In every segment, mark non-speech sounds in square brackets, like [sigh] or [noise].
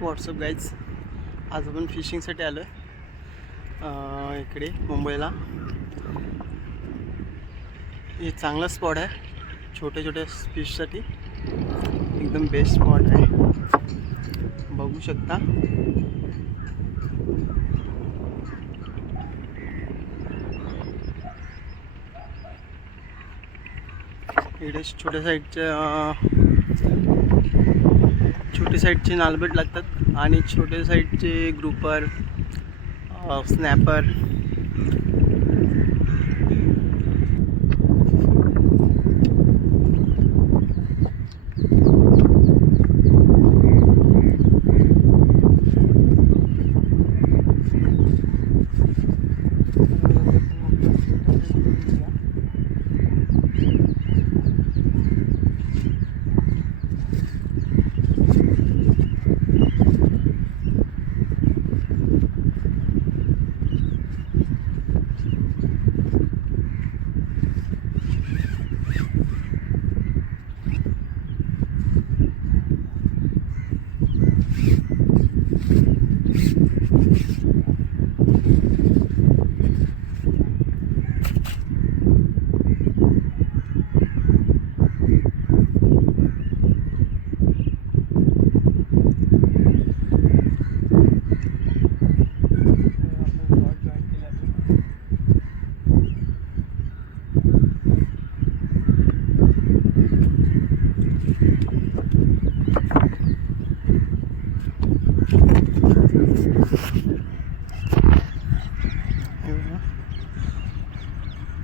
WhatsApp guys आज आपण फिशिंगसाठी आलो आहे इकडे मुंबईला. हे चांगला स्पॉट आहे. छोट्या छोट्या फिशसाठी एकदम बेस्ट स्पॉट आहे. बघू शकता. इकडे छोट्या साईडच्या छोटे साईडचे नालबेट लागतात आणि छोटे साईडचे ग्रुपर स्नॅपर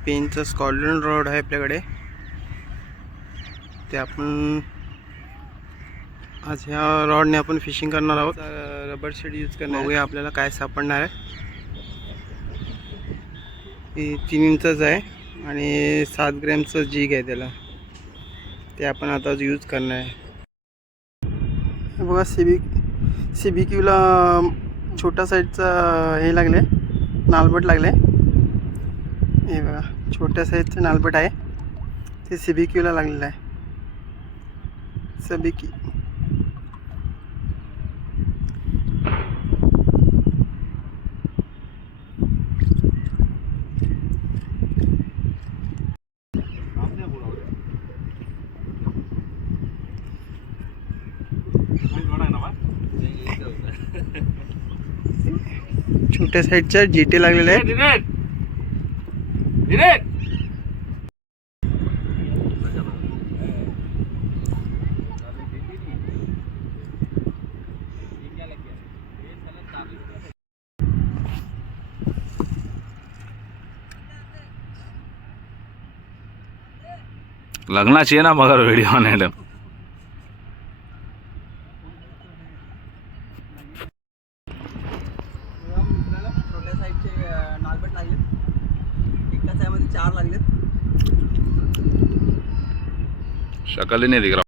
पेनचं स्कॉटलंड रॉड आहे आपल्याकडे. ते आपण आज ह्या रॉडने आपण फिशिंग करणार आहोत. रबर शेड यूज करणार बघूया आपल्याला काय सापडणार आहे. हे तीन इंचच आहे आणि सात ग्रॅमचं जीग आहे त्याला. ते आपण आता यूज करणार आहे. हे बघा सीबी सी बी क्यूला छोट्या साईजचा हे लागले नालबट लागले. हे बघा. छोट्या साईजचं नालबट आहे. ते क्यूला लागलेलं आहे. सबिकी [laughs] छोट्या साईजच्या जी टी लागलेल्या लगना चाहिए ना मगर वीडियो ने छोट्या साईजचे नालबट शक्ल ही नहीं दिख रहा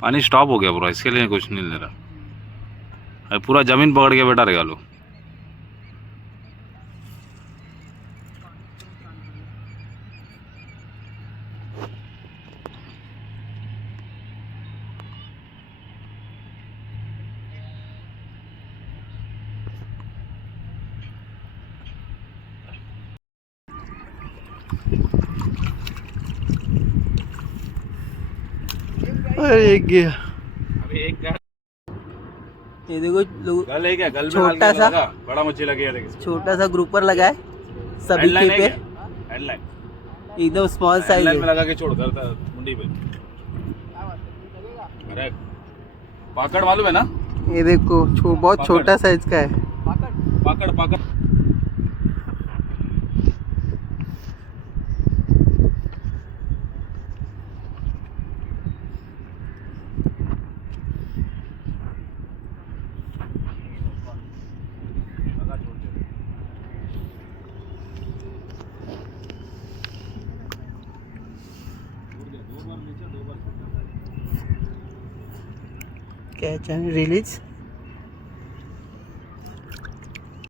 पानी स्टॉप हो गया पूरा इसके लिए कुछ नहीं ले रहा। पूरा ज़मीन पकड़ के बैठा रहेगा लो अरे एक गया। अभी एक ये देखो गल है क्या? गल छोटा सा बड़ा मच्छी लगी है छोटा सा ग्रुपर लगा है सभी के पे। एकदम स्मॉल साइज़ में लगा के छोड़ कर मुंडी पे। अरे पाकड़ मालूम है ना? ये देखो बहुत छोटा साइज़ का है। पाकड़ पाकड़। Catch channel release